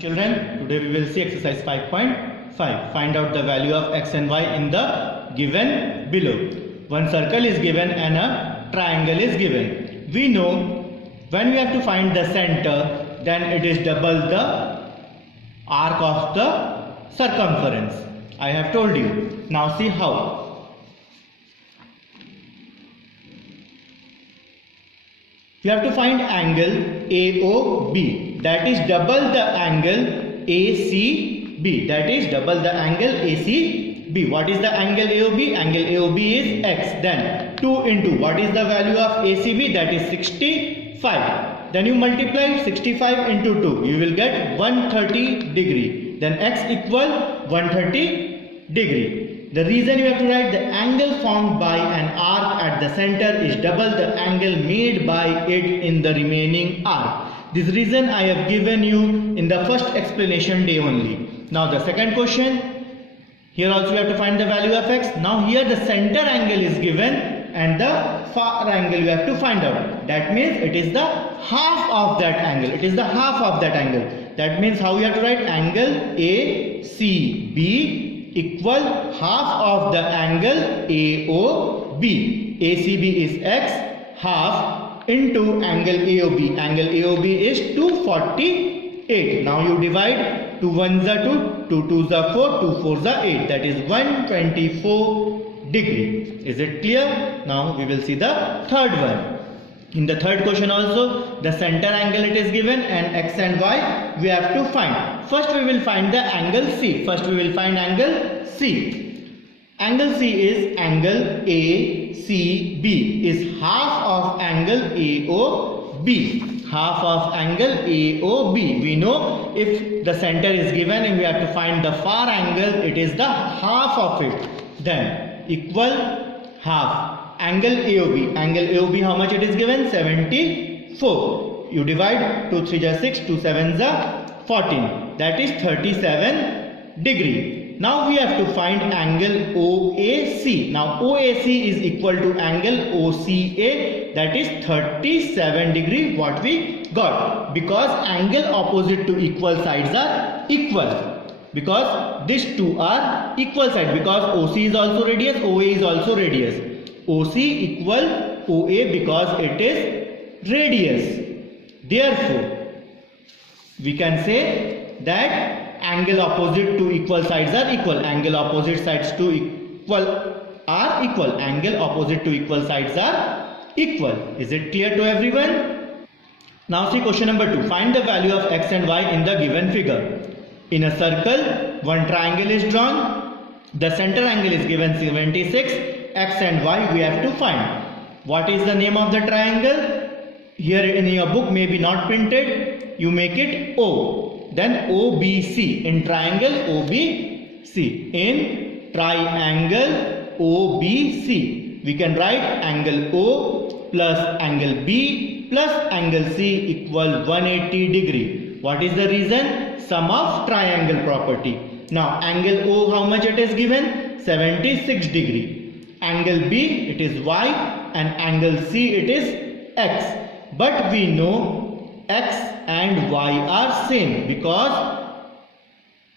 Children, today we will see exercise 5.5. Find out the value of x and y in the given below. One circle is given and a triangle is given. We know when we have to find the center, then it is double the arc of the circumference. I have told you. Now see how. We have to find angle AOB, that is double the angle ACB, that is double the angle ACB. What is the angle AOB? Angle AOB is x. Then 2 into what is the value of ACB? That is 65. Then you multiply 65 into 2, you will get 130 degree. Then x equal 130 degree. The reason you have to write the angle formed by an arc at the center is double the angle made by it in the remaining arc. This reason I have given you in the first explanation day only. Now the second question. Here also we have to find the value of x. Now here the center angle is given and the far angle you have to find out. That means it is the half of that angle. It is the half of that angle. That means how you have to write angle ACB equal half of the angle AOB. ACB is x, half into angle AOB. Angle AOB is 248. Now you divide 2 1s are 2, 2 2s are 4, 2 4s are 8. That is 124 degree. Is it clear? Now we will see the third one. In the third question also, the center angle it is given and x and y we have to find. First we will find the angle C. First we will find angle C. Angle C is angle ACB is half of angle AOB. Half of angle AOB. We know if the center is given and we have to find the far angle, it is the half of it. Then equal half. Angle AOB. Angle AOB how much it is given? 74. You divide 2 3 are 6, 2 7s are 14. That is 37 degree. Now we have to find angle OAC. Now OAC is equal to angle OCA, that is 37 degree what we got. Because angle opposite to equal sides are equal. Because these two are equal sides. Because OC is also radius, OA is also radius. OC equal OA because it is radius. Therefore, we can say that angle opposite to equal sides are equal. Angle opposite sides to equal are equal. Angle opposite to equal sides are equal. Is it clear to everyone? Now see question number 2. Find the value of x and y in the given figure. In a circle, one triangle is drawn. The center angle is given 76. X and y we have to find. What is the name of the triangle? Here in your book may be not printed. You make it O. Then OBC. In triangle OBC. In triangle OBC. We can write angle O plus angle B plus angle C equal 180 degree. What is the reason? Sum of triangle property. Now angle O how much it is given? 76 degree. Angle B it is y and angle C it is x. But we know x and y are same because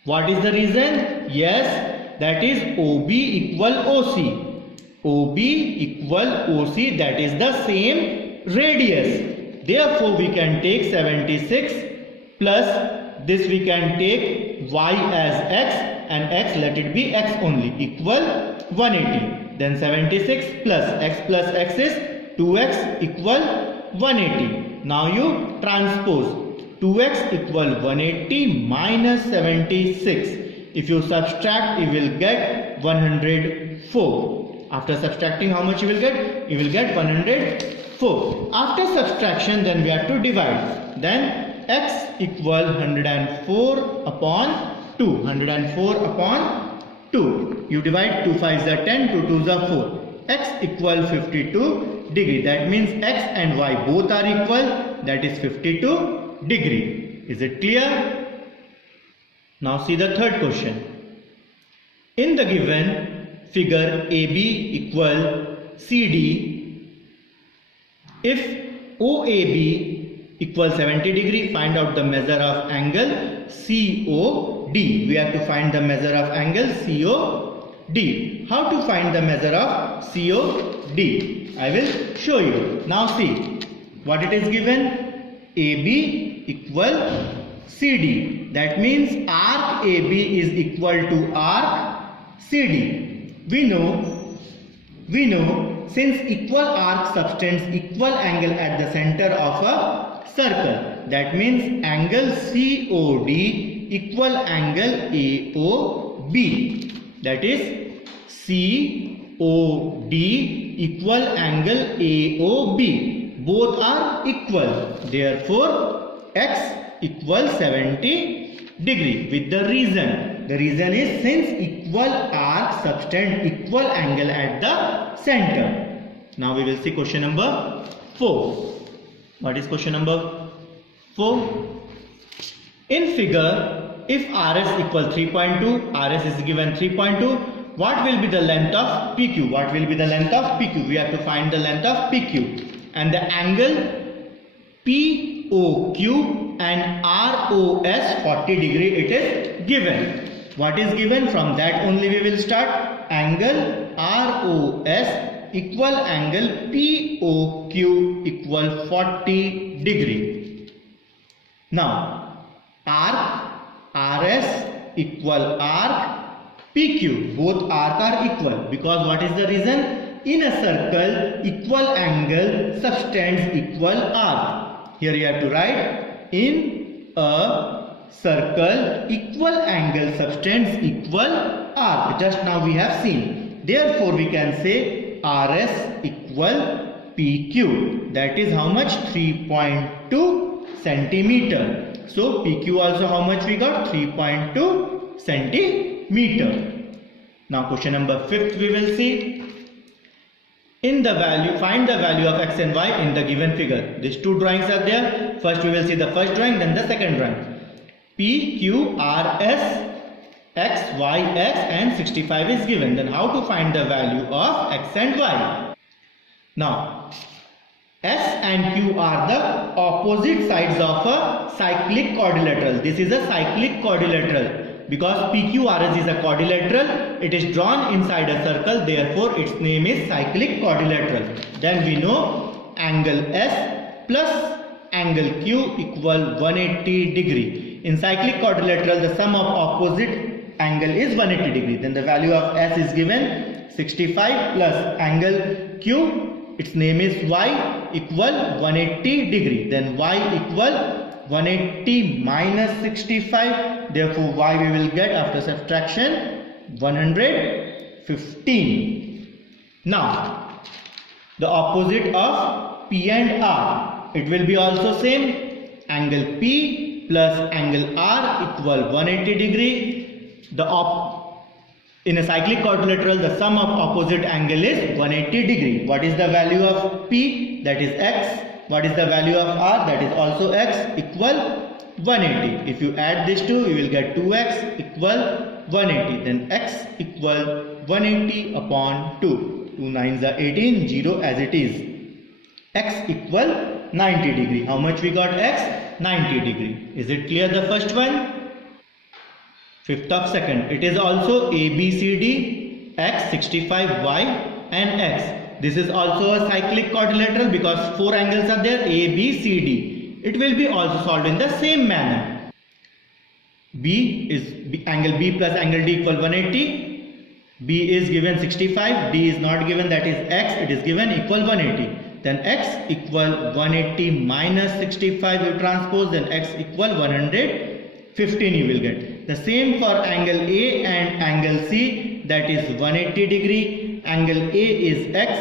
what is the reason? Yes, that is OB equal OC. OB equal OC, that is the same radius. Therefore we can take 76 plus this we can take y as x and x let it be x only equal 180. Then 76 plus x is 2x equal 180. Now you transpose 2x equal 180 minus 76. If you subtract, you will get 104. After subtracting, how much you will get? You will get 104. After subtraction, then we have to divide. Then x equal 104 upon 2. 104 upon 2. You divide 2 5s are 10, 2 2s are 4. X equal 52 degree. That means x and y both are equal. That is 52 degree. Is it clear? Now see the third question. In the given figure AB equal CD, if OAB equals 70 degree. Find out the measure of angle COD. We have to find the measure of angle COD. How to find the measure of COD? I will show you. Now see what it is given. AB equal CD. That means arc AB is equal to arc CD. We know since equal arc subtends equal angle at the center of a circle. That means angle COD equal angle AOB. That is COD equal angle AOB. Both are equal. Therefore, X equals 70 degree with the reason. The reason is since equal arc subtend equal angle at the center. Now we will see question number 4. What is question number 4? In figure, if RS equal 3.2, RS is given 3.2, what will be the length of PQ? What will be the length of PQ? We have to find the length of PQ. And the angle POQ and ROS 40 degree it is given. What is given? From that only we will start. Angle ROS equal angle POQ equal 40 degree. Now arc RS equal arc PQ. Both arc are equal because what is the reason? In a circle, equal angle subtends equal arc. Here you have to write, in a circle, equal angle subtends equal arc. Just now we have seen. Therefore, we can say RS equal PQ. That is how much? 3.2 centimeter. So, PQ also how much we got? 3.2 centimeter. Now, question number 5 we will see. In the value, find the value of x and y in the given figure. These two drawings are there. First we will see the first drawing, then the second drawing. P, Q, R, S, x, y, x and 65 is given. Then how to find the value of x and y? Now, S and Q are the opposite sides of a cyclic quadrilateral. This is a cyclic quadrilateral. Because PQRS is a quadrilateral, it is drawn inside a circle, therefore its name is cyclic quadrilateral. Then we know angle S plus angle Q equal 180 degree. In cyclic quadrilateral, the sum of opposite angle is 180 degree. Then the value of S is given 65 plus angle Q, its name is Y equal 180 degree. Then Y equal 180 minus 65, therefore y we will get after subtraction 115. Now the opposite of P and R, it will be also same. Angle P plus angle R equal 180 degree. In a cyclic quadrilateral, the sum of opposite angle is 180 degree. What is the value of P? That is x. What is the value of R? That is also x equal 180. If you add these two, you will get 2x equal 180. Then x equal 180 upon 2. 2 9s are 18, 0 as it is. X equal 90 degree. How much we got x? 90 degree. Is it clear the first one? Fifth of second. It is also ABCD, x, 65, y and x. This is also a cyclic quadrilateral because 4 angles are there, A, B, C, D. It will be also solved in the same manner. B is angle B plus angle D equal 180. B is given 65, D is not given, that is x, it is given equal 180. Then x equal 180 minus 65 you transpose, then x equal 115 you will get. The same for angle A and angle C, that is 180 degree. Angle A is x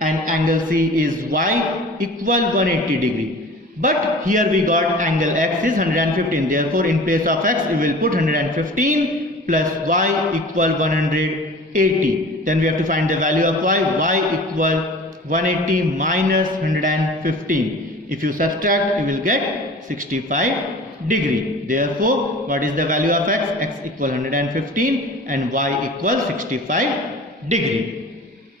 and angle C is y equal 180 degree. But here we got angle x is 115. Therefore, in place of x, we will put 115 plus y equal 180. Then we have to find the value of y. Y equal 180 minus 115. If you subtract, you will get 65 degree. Therefore, what is the value of x? X equal 115 and y equal 65 degree.